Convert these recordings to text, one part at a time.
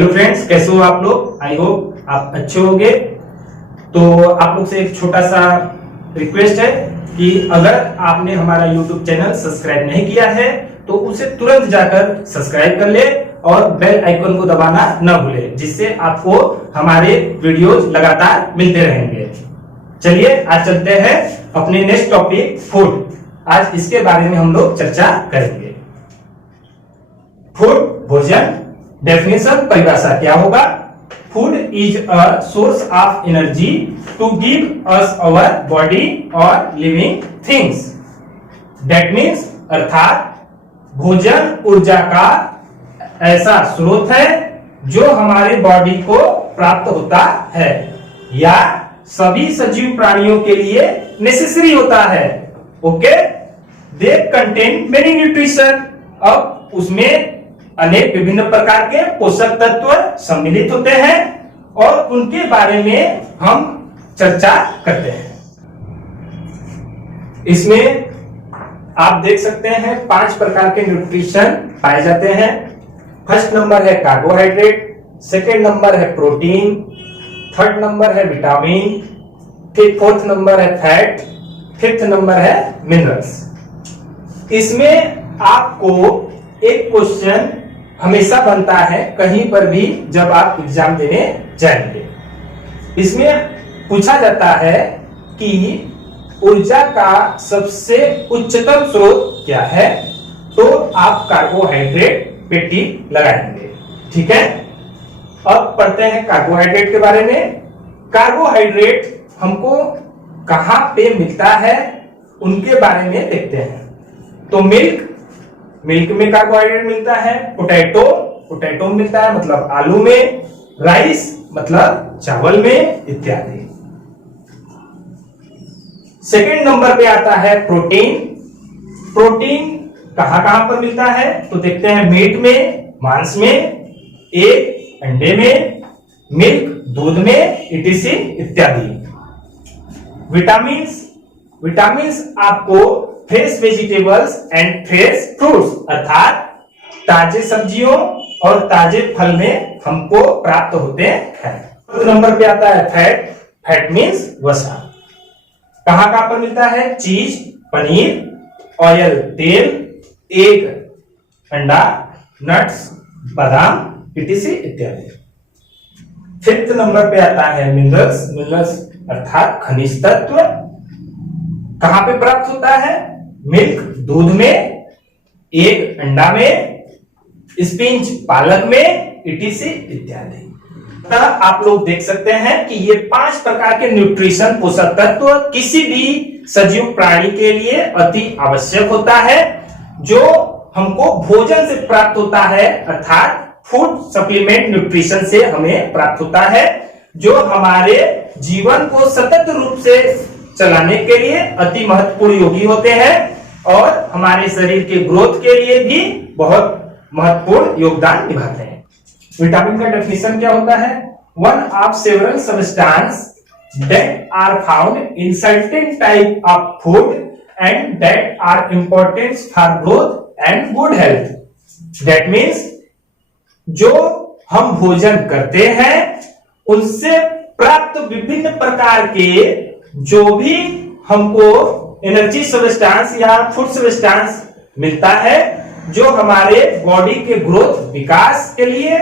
Hello friends, कैसे हो आप लोग। आई होप आप अच्छे होंगे। तो आप लोग से एक छोटा सा रिक्वेस्ट है कि अगर आपने हमारा यूट्यूब चैनल सब्सक्राइब नहीं किया है तो उसे तुरंत जाकर सब्सक्राइब कर ले और बेल आइकन को दबाना न भूले, जिससे आपको हमारे वीडियोज लगातार मिलते रहेंगे। चलिए आज चलते हैं अपने नेक्स्ट टॉपिक फूड। आज इसके बारे में हम लोग चर्चा करेंगे। फूड भोजन, डेफिनेशन परिभाषा क्या होगा। Food is a source of energy to give us our body और लिविंग थिंग्स। दैट मीन्स अर्थात भोजन ऊर्जा का ऐसा स्रोत है जो हमारे बॉडी को प्राप्त होता है या सभी सजीव प्राणियों के लिए नेसेसरी होता है। Okay, they contain many nutrition. अब उसमें अनेक विभिन्न प्रकार के पोषक तत्व सम्मिलित होते हैं और उनके बारे में हम चर्चा करते हैं। इसमें आप देख सकते हैं 5 प्रकार के न्यूट्रिशन पाए जाते हैं। फर्स्ट नंबर है कार्बोहाइड्रेट, सेकेंड नंबर है प्रोटीन, थर्ड नंबर है विटामिन, फिर फोर्थ नंबर है फैट, फिफ्थ नंबर है मिनरल्स। इसमें आपको एक क्वेश्चन हमेशा बनता है कहीं पर भी जब आप एग्जाम देने जाएंगे। इसमें पूछा जाता है कि ऊर्जा का सबसे उच्चतम स्रोत क्या है, तो आप कार्बोहाइड्रेट पे टिक लगाएंगे। ठीक है, अब पढ़ते हैं कार्बोहाइड्रेट के बारे में। कार्बोहाइड्रेट हमको कहां पे मिलता है उनके बारे में देखते हैं। तो मिल्क में कार्बोहाइड्रेट मिलता है, पोटैटो में मिलता है मतलब आलू में, राइस मतलब चावल में इत्यादि। सेकेंड नंबर पे आता है प्रोटीन। प्रोटीन कहां कहां पर मिलता है तो देखते हैं मीट में, मांस में, एग अंडे में, मिल्क दूध में, इटीसी इत्यादि। विटामिन्स आपको fresh vegetables and fresh fruits अर्थात ताजे सब्जियों और ताजे फल में हमको प्राप्त होते हैं। नंबर पे आता है फैट। फैट मीन्स वसा। कहां कहां पर मिलता है चीज, पनीर, ऑयल तेल, एग अंडा, नट्स बादाम इटीसी इत्यादि। फिफ्थ नंबर पे आता है मिनरल्स अर्थात खनिज तत्व। कहां पे प्राप्त होता है मिल्क दूध में, एग अंडा में, स्पिंच पालक में इटीसी इत्यादि। आप लोग देख सकते हैं कि ये 5 प्रकार के न्यूट्रिशन पोषक तत्व किसी भी सजीव प्राणी के लिए अति आवश्यक होता है, जो हमको भोजन से प्राप्त होता है अर्थात फूड सप्लीमेंट न्यूट्रिशन से हमें प्राप्त होता है, जो हमारे जीवन को सतत रूप से चलाने के लिए अति महत्वपूर्ण योगी होते हैं और हमारे शरीर के ग्रोथ के लिए भी बहुत महत्वपूर्ण योगदान निभाते हैं। विटामिन का डेफिनेशन क्या होता है। One of several substance that are found in certain type of food and that are important for growth and good health. That means जो हम भोजन करते हैं उनसे प्राप्त विभिन्न प्रकार के जो भी हमको एनर्जी सब्सटेंस या फूड सब्सटेंस मिलता है, जो हमारे बॉडी के ग्रोथ विकास के लिए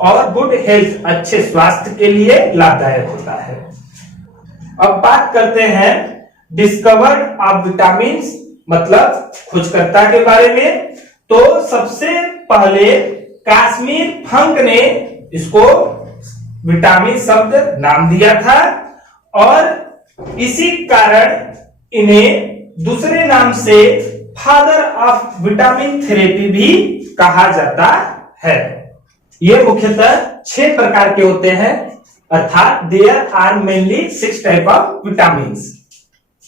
और गुड हेल्थ अच्छे स्वास्थ्य के लिए लाभदायक होता है। अब बात करते हैं डिस्कवर ऑफ विटामिन मतलब खोजकर्ता के बारे में। तो सबसे पहले काश्मीर फंक ने इसको विटामिन शब्द नाम दिया था और इसी कारण इन्हें दूसरे नाम से फादर ऑफ विटामिन थेरेपी भी कहा जाता है। ये मुख्यतः 6 प्रकार के होते हैं अर्थात there are mainly 6 type of vitamins.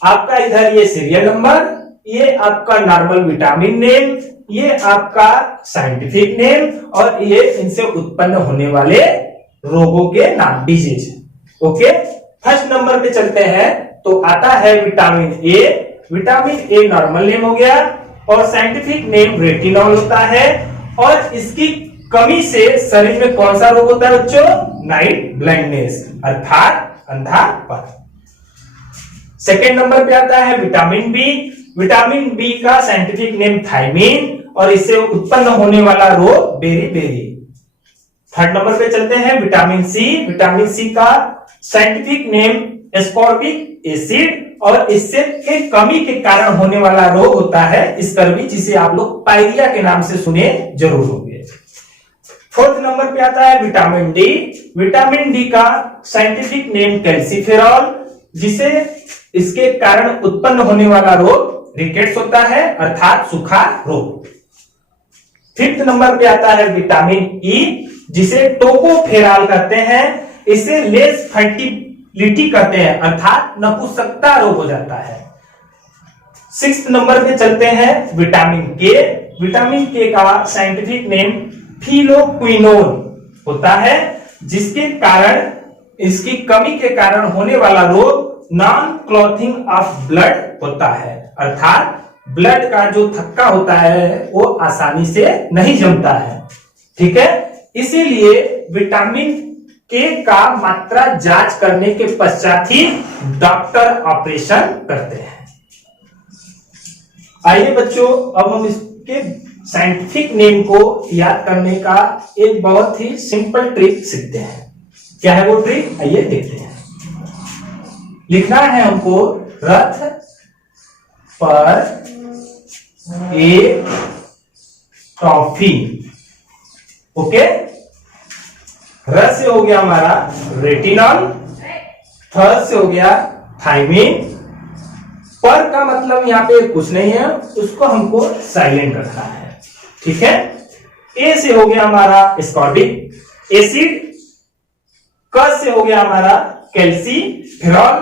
आपका इधर ये सीरियल नंबर, ये आपका नॉर्मल विटामिन नेम, ये आपका साइंटिफिक नेम और ये इनसे उत्पन्न होने वाले रोगों के नाम, डिजीज। ओके, फर्स्ट नंबर पे चलते हैं तो आता है vitamin A. Vitamin a normal name हो गया और साइंटिफिक नेम रेटिनॉल होता है और इसकी कमी से शरीर में कौन सा रोग होता है बच्चों? नाइट ब्लाइंडनेस, अर्थात अंधापन। सेकेंड नंबर पे आता है विटामिन बी। विटामिन बी का साइंटिफिक नेम थायमीन और इससे उत्पन्न होने वाला रोग बेरी। थर्ड नंबर पे चलते हैं विटामिन सी। विटामिन सी का साइंटिफिक नेम एस्कॉर्बिक एसिड और इससे के कमी के कारण होने वाला रोग होता है स्कर्वी, जिसे आप लोग पायरिया के नाम से सुने जरूर होंगे। फोर्थ नंबर पे आता है विटामिन डी। विटामिन डी का साइंटिफिक नेम कैल्सीफेरॉल, जिसे इसके कारण उत्पन्न होने वाला रोग रिकेट्स होता है, अर्थात सूखा रोग। फिफ्थ नंबर पे आता है विटामिन ई, जिसे टोकोफेरॉल कहते हैं। इससे लेस फर्टिलिटी कहते हैं, अर्थात नपुंसकता रोग हो जाता है। सिक्स्थ नंबर पे चलते हैं विटामिन के। विटामिन के का साइंटिफिक नेम फिलोक्विनोन होता है, जिसके कारण इसकी कमी के कारण होने वाला रोग नॉन क्लॉथिंग ऑफ ब्लड होता है, अर्थात ब्लड का जो थक्का होता है वो आसानी से नहीं जमता है। ठीक है, इसीलिए विटामिन के का मात्रा जांच करने के पश्चात ही डॉक्टर ऑपरेशन करते हैं। आइए बच्चों, अब हम इसके साइंटिफिक नेम को याद करने का एक बहुत ही सिंपल ट्रिक सीखते हैं। क्या है वो ट्रिक? आइए देखते हैं। लिखना है हमको रथ पर एक ट्रॉफी। ओके, र से हो गया हमारा रेटिनॉल, थ से हो गया थायमीन, पर का मतलब यहाँ पे कुछ नहीं है, उसको हमको साइलेंट रखना है। ठीक है, ए से हो गया हमारा एस्कॉर्बिक एसिड, क से हो गया हमारा कैल्सीफेरॉल,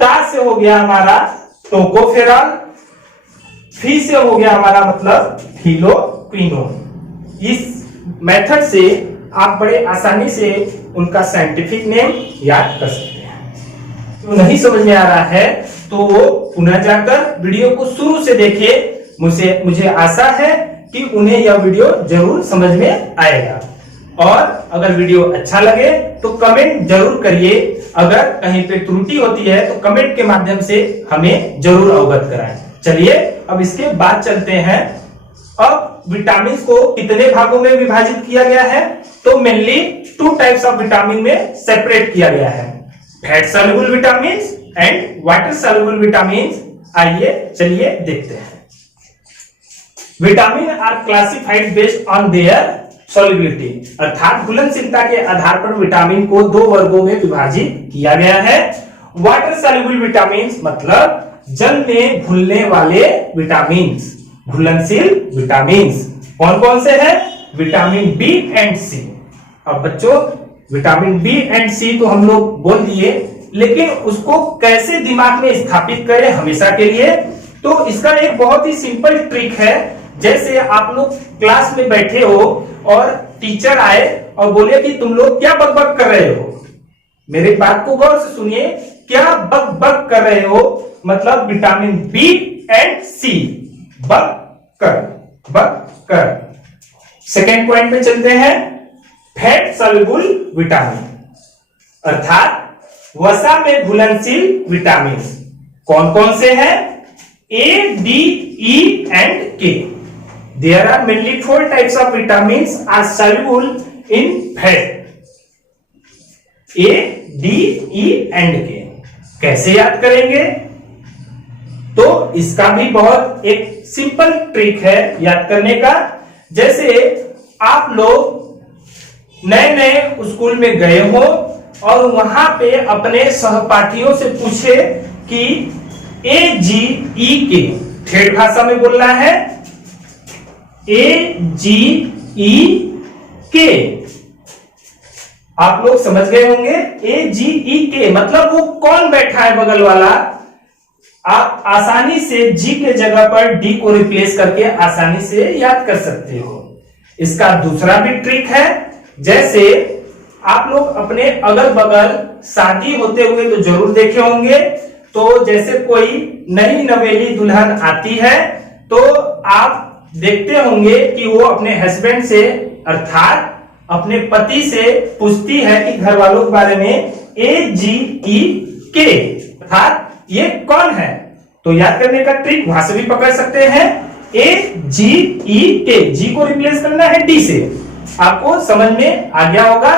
टा से हो गया हमारा टोकोफेरॉल, फी से हो गया हमारा मतलब फिलोक्विनोन। इस मेथड से आप बड़े आसानी से उनका साइंटिफिक नेम याद कर सकते हैं। तो नहीं समझ में आ रहा है तो वो पुनः जाकर वीडियो को शुरू से देखिए। मुझे आशा है कि उन्हें यह वीडियो जरूर समझ में आएगा। और अगर वीडियो अच्छा लगे तो कमेंट जरूर करिए। अगर कहीं पे त्रुटि होती है तो कमेंट के माध्यम से हमें जरूर अवगत कराएं। चलिए अब इसके बाद चलते हैं। अब विटामिन को कितने भागों में विभाजित किया गया है? तो मेनली 2 टाइप्स ऑफ विटामिन में सेपरेट किया गया है, fat soluble vitamin and water soluble vitamin. आइए चलिए देखते हैं। Vitamin are classified based on their solubility, अर्थात घुलनशीलता के आधार पर विटामिन को 2 वर्गों में विभाजित किया गया है। वाटर सॉल्युबल विटामिन मतलब जल में घुलने वाले विटामिन, घुलनशील विटामिन कौन कौन से हैं? विटामिन बी एंड सी। अब बच्चों विटामिन बी एंड सी तो हम लोग बोल दिए, लेकिन उसको कैसे दिमाग में स्थापित करें हमेशा के लिए? तो इसका एक बहुत ही सिंपल ट्रिक है। जैसे आप लोग क्लास में बैठे हो और टीचर आए और बोले कि तुम लोग क्या बकबक कर रहे हो, मेरी बात को गौर से सुनिए। क्या बकबक कर रहे हो मतलब विटामिन बी एंड सी, बक कर। सेकेंड पॉइंट पे चलते हैं, फैट सॉल्युबल विटामिन, अर्थात वसा में घुलनशील विटामिन कौन कौन से हैं? ए, डी, ई एंड के। There are mainly 4 types of vitamins are soluble in fat. A, D, E and K. कैसे याद करेंगे? तो इसका भी बहुत एक सिंपल ट्रिक है याद करने का। जैसे आप लोग नए नए स्कूल में गए हो और वहां पे अपने सहपाठियों से पूछे कि ए, जी, ई, के ठेठ भाषा में बोलना है ए, जी, ई, के। आप लोग समझ गए होंगे ए, जी, ई, के मतलब वो कौन बैठा है बगल वाला। आप आसानी से जी के जगह पर डी को रिप्लेस करके आसानी से याद कर सकते हो। इसका दूसरा भी ट्रिक है, जैसे आप लोग अपने अगल बगल शादी होते हुए तो जरूर देखे होंगे। तो जैसे कोई नई नवेली दुल्हन आती है तो आप देखते होंगे कि वो अपने हस्बैंड से अर्थात अपने पति से पूछती है कि घर वालों के बारे में AGEK अर्थात ये कौन है। तो याद करने का ट्रिक वहां से भी पकड़ सकते हैं, AGEK, जी को रिप्लेस करना है D से। आपको समझ में आ गया होगा।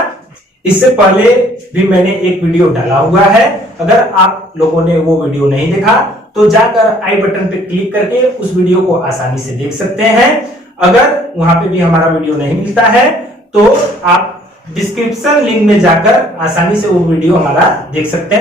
इससे पहले भी मैंने एक वीडियो डाला हुआ है, अगर आप लोगों ने वो वीडियो नहीं देखा तो जाकर आई बटन पे क्लिक करके उस वीडियो को आसानी से देख सकते हैं। अगर वहां पे भी हमारा वीडियो नहीं मिलता है तो आप डिस्क्रिप्शन लिंक में जाकर आसानी से वो वीडियो हमारा देख सकते हैं।